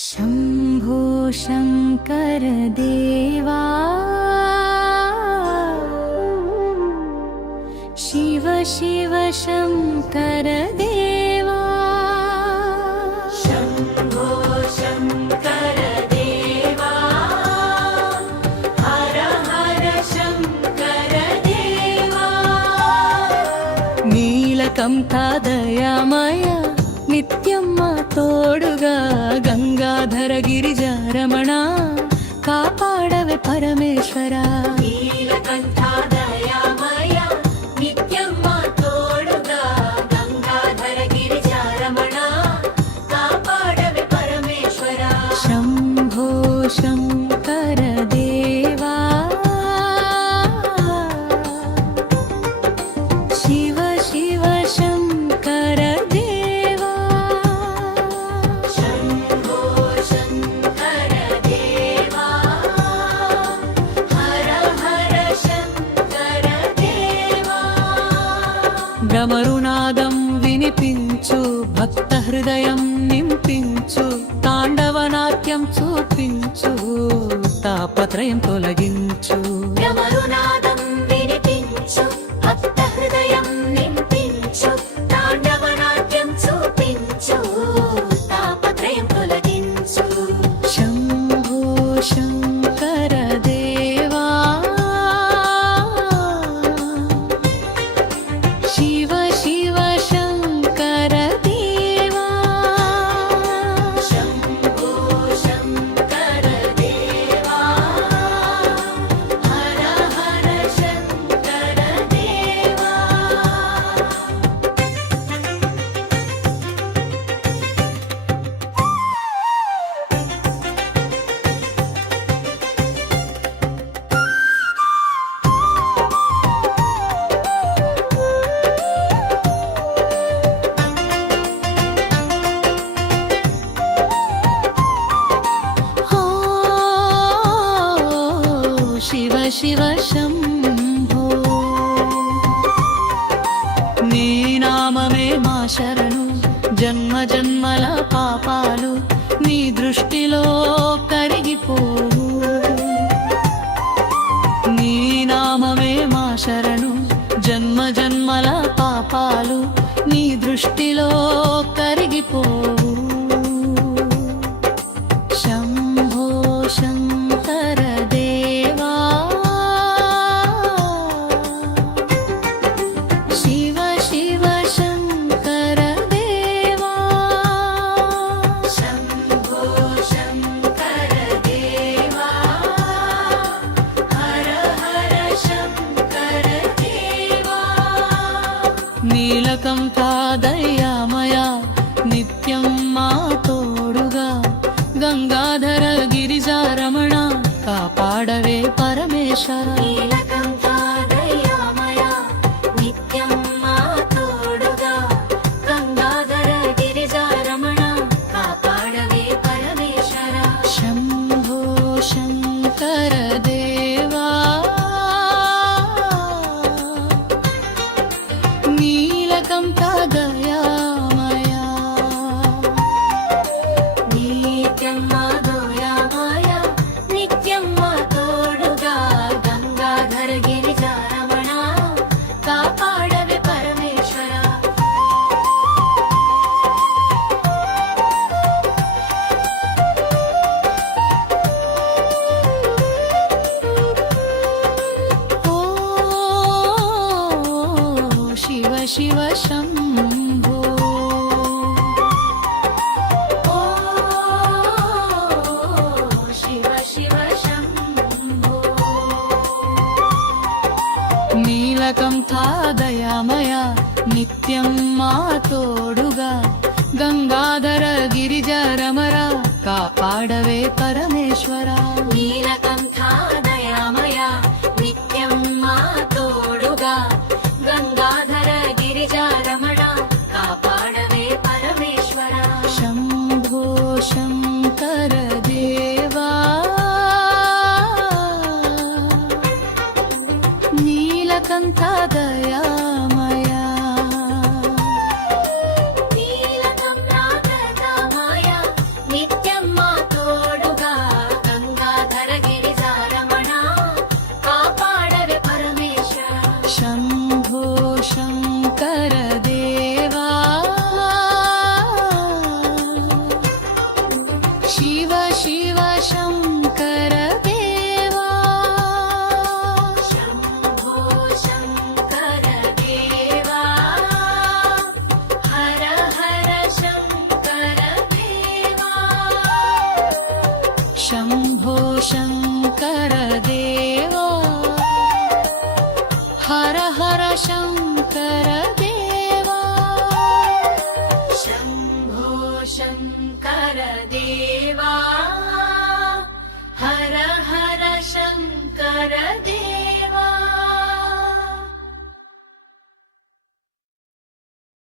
शम्भो शङ्कर देवा शिव शिव शङ्कर देवा शम्भो शङ्कर देवा हर हर शङ्कर देवा नीलकण्ठा दयामय నిత్యమ్మ తోడుగా గంగాధర గిరిజారమణ కాపాడవే పరమేశ్వర నీలకంఠ దయామయ నిత్యమ్మ తోడుగా గంగాధర గిరిజారమణ కాపాడవే పరమేశ్వర శంభో శంకర దేవా శివ శివ శంకర భ్రమరునాదం వినిపించు భక్త హృదయం నింపించు తాండవనాట్యం చూపించు తాపత్రయం తొలగించు భ్రమరునాదం వినిపించు భక్త హృదయం నింపించు తాండవనాట్యం చూపించు తాపత్రయం తొలగించు శంభో శంకర దేవా శివ శివ శంకర దేవా శంభో శంకర దేవా హర హర శంకర దేవా శివ శివ శంభో నీ నామమే మా శరణు జన్మ జన్మల పాపాలు నీ దృష్టిలో కరిగిపోవు నీ నామమే మా శరణు జన్మ జన్మల పాపాలు నీ దృష్టిలో కరిగిపోవు శంభో శంకర నీలకంఠ దయామయ నిత్యం మా తోడుగా గంగాధర గిరిజారమణ కాపాడవే పరమేశ్వర నీలకంఠ దయామయ నిత్యం మా తోడుగా గంగాధర గిరిజారమణ కాపాడవే పరమేశ్వర శంభో శంకర దేవా నీలకంఠ దయామయ నిత్యమ్మ దయామయ నిత్యమ్మ తోడుగా గంగాధర గిరిజారమణ కాపాడవే పరమేశ్వర శివ శివ శంభో శివ శివ శంభో నీలకంఠ దయామయ నిత్యం మా తోడుగా గంగాధర గిరిజారమర కాపాడవే పరమేశ్వర నీలకంఠ దయామయ నిత్యం మా తోడుగా గంగాధర గిరిజారమణ కాపాడవే పరమేశ్వర శంభో శంకర దేవా నీలకంఠ దయామయ నీలకంఠ దయామయ నిత్యం మా शङ्कर देवा हर हर शङ्कर देवा